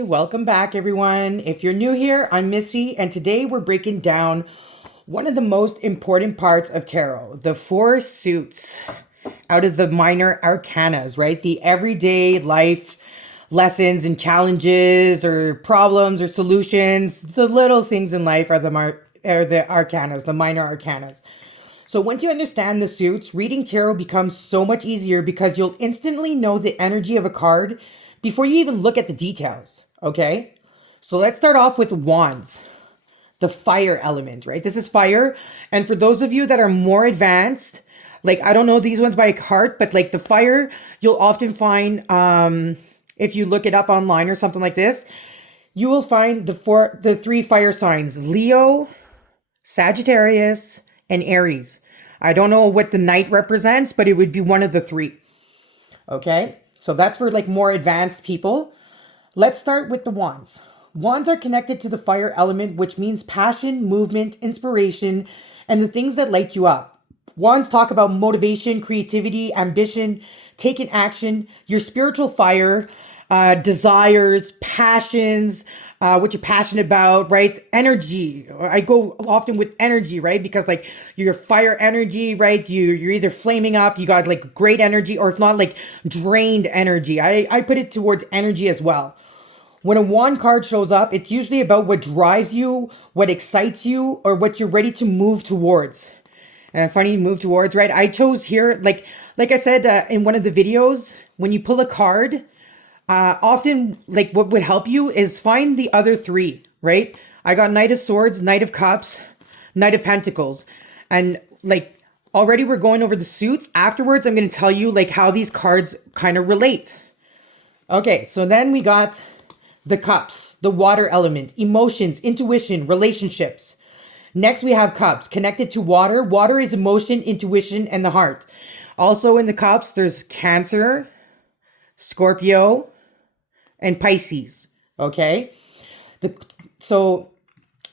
Hi, welcome back everyone. If you're new here, I'm Missy, and today we're breaking down one of the most important parts of tarot, the four suits out of the minor arcanas, right? The everyday life lessons and challenges or problems or solutions. The little things in life are the arcanas, the minor arcanas. So once you understand the suits, reading tarot becomes so much easier because you'll instantly know the energy of a card before you even look at the details, okay? So let's start off with wands, the fire element, right? This is fire. And for those of you that are more advanced, like I don't know these ones by heart, but like the fire, you'll often find, if you look it up online or something like this, you will find the three fire signs: Leo, Sagittarius, and Aries. I don't know what the knight represents, but it would be one of the three. Okay, so that's for like more advanced people. Let's start with the wands. Wands are connected to the fire element, which means passion, movement, inspiration, and the things that light you up. Wands talk about motivation, creativity, ambition, taking action, your spiritual fire, desires, passions, what you're passionate about, right? Energy. I go often with energy, right? Because like your fire energy, right? You're either flaming up, you got like great energy, or if not, like drained energy. I put it towards energy as well. When a wand card shows up, it's usually about what drives you, what excites you, or what you're ready to move towards. Funny, move towards, right? I chose here, like I said in one of the videos, when you pull a card, often like what would help you is find the other three, right? I got Knight of Swords, Knight of Cups, Knight of Pentacles. And like already we're going over the suits. Afterwards, I'm going to tell you like how these cards kind of relate. Okay, so then we got the cups, the water element, emotions, intuition, relationships. Next, we have cups connected to water. Water is emotion, intuition, and the heart. Also in the cups, there's Cancer, Scorpio, and Pisces. Okay. So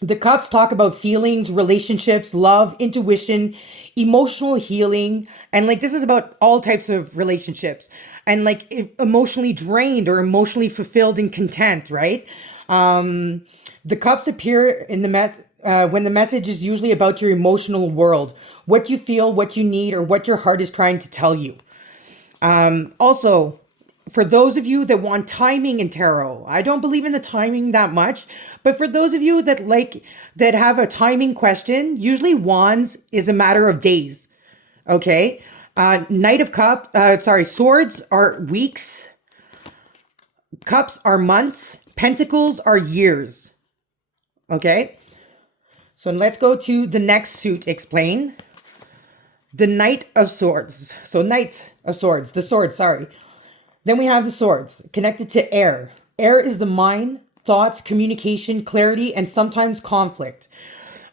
the cups talk about feelings, relationships, love, intuition, emotional healing. And like this is about all types of relationships. And like emotionally drained or emotionally fulfilled and content, right? The cups appear in when the message is usually about your emotional world, what you feel, what you need, or what your heart is trying to tell you. Also, for those of you that want timing in tarot, I don't believe in the timing that much, but for those of you that have a timing question, usually wands is a matter of days. Okay. Swords are weeks. Cups are months. Pentacles are years. Okay. So let's go to the next suit, explain. The Knight of Swords. So Knight of Swords, the sword, sorry. Then we have the swords connected to air. Air is the mind, thoughts, communication, clarity, and sometimes conflict.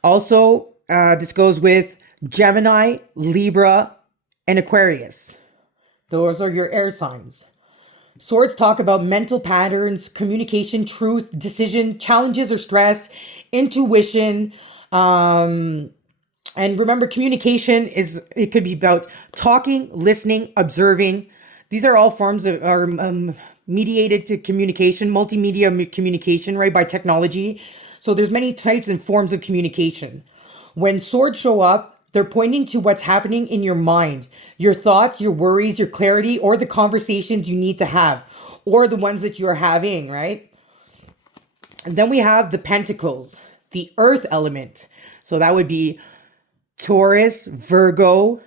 Also, this goes with Gemini, Libra, and Aquarius. Those are your air signs. Swords talk about mental patterns, communication, truth, decision, challenges or stress, intuition. And remember, communication it could be about talking, listening, observing. These are all forms of are mediated to communication, multimedia communication, right, by technology. So there's many types and forms of communication. When swords show up, they're pointing to what's happening in your mind, your thoughts, your worries, your clarity, or the conversations you need to have, or the ones that you're having, right? And then we have the pentacles, the earth element. So that would be Taurus, Virgo,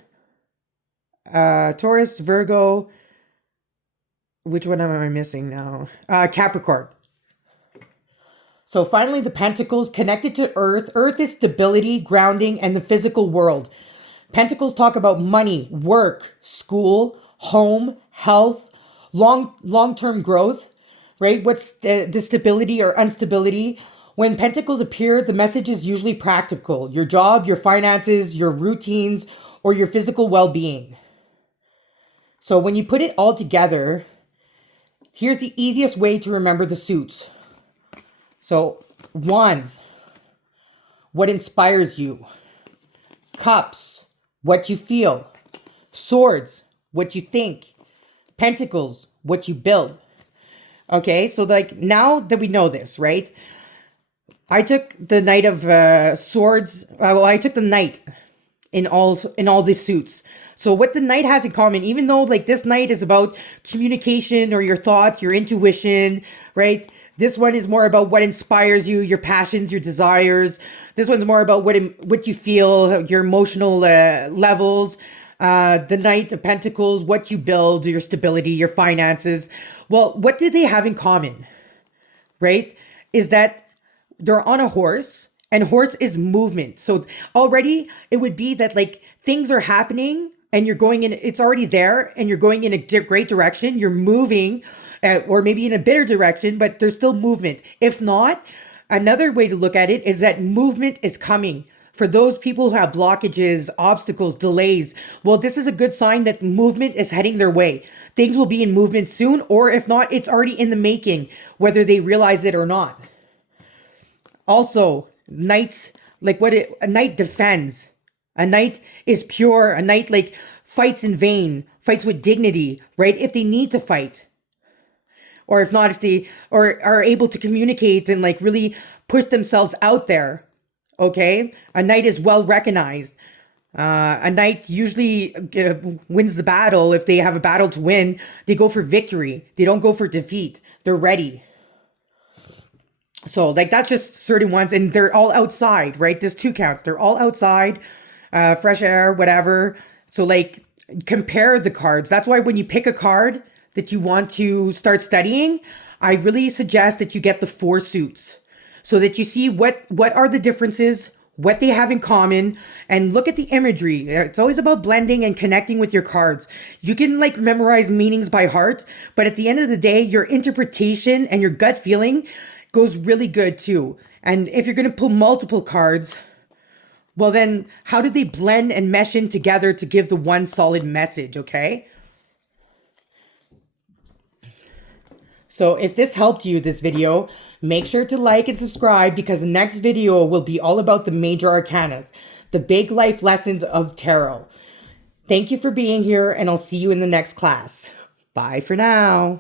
which one am I missing now? Capricorn. So finally, the pentacles connected to earth. Earth is stability, grounding, and the physical world. Pentacles talk about money, work, school, home, health, long-term growth, right? What's the stability or instability? When pentacles appear, the message is usually practical. Your job, your finances, your routines, or your physical well-being. So when you put it all together, here's the easiest way to remember the suits. So, wands, what inspires you? Cups, what you feel. Swords, what you think. Pentacles, what you build. Okay, so like now that we know this, right? I took the Knight of Swords. Well, I took the Knight in all these suits. So what the Knight has in common, even though like this Knight is about communication or your thoughts, your intuition, right? This one is more about what inspires you, your passions, your desires. This one's more about what you feel, your emotional levels. The Knight of Pentacles, what you build, your stability, your finances. Well, what do they have in common, right? Is that they're on a horse, and horse is movement. So already it would be that like things are happening and you're going in, it's already there and you're going in a great direction. You're moving, or maybe in a better direction, but there's still movement. If not, another way to look at it is that movement is coming. For those people who have blockages, obstacles, delays, well, this is a good sign that movement is heading their way. Things will be in movement soon, or if not, it's already in the making, whether they realize it or not. Also, knights, like a knight defends. A knight is pure. A knight like fights in vain, fights with dignity, right? If they need to fight. Or if not, if they or are able to communicate and like really push themselves out there. Okay? A knight is well recognized. A knight usually wins the battle. If they have a battle to win, they go for victory. They don't go for defeat. They're ready. So like that's just certain ones, and they're all outside, right? There's two counts. They're all outside, fresh air, whatever. So like compare the cards. That's why when you pick a card that you want to start studying, I really suggest that you get the four suits so that you see what are the differences, what they have in common, and look at the imagery. It's always about blending and connecting with your cards. You can like memorize meanings by heart, but at the end of the day, your interpretation and your gut feeling goes really good too. And if you're going to pull multiple cards, well then how do they blend and mesh in together to give the one solid message, okay? So if this helped you, this video, make sure to like and subscribe, because the next video will be all about the major arcanas, the big life lessons of tarot. Thank you for being here, and I'll see you in the next class. Bye for now.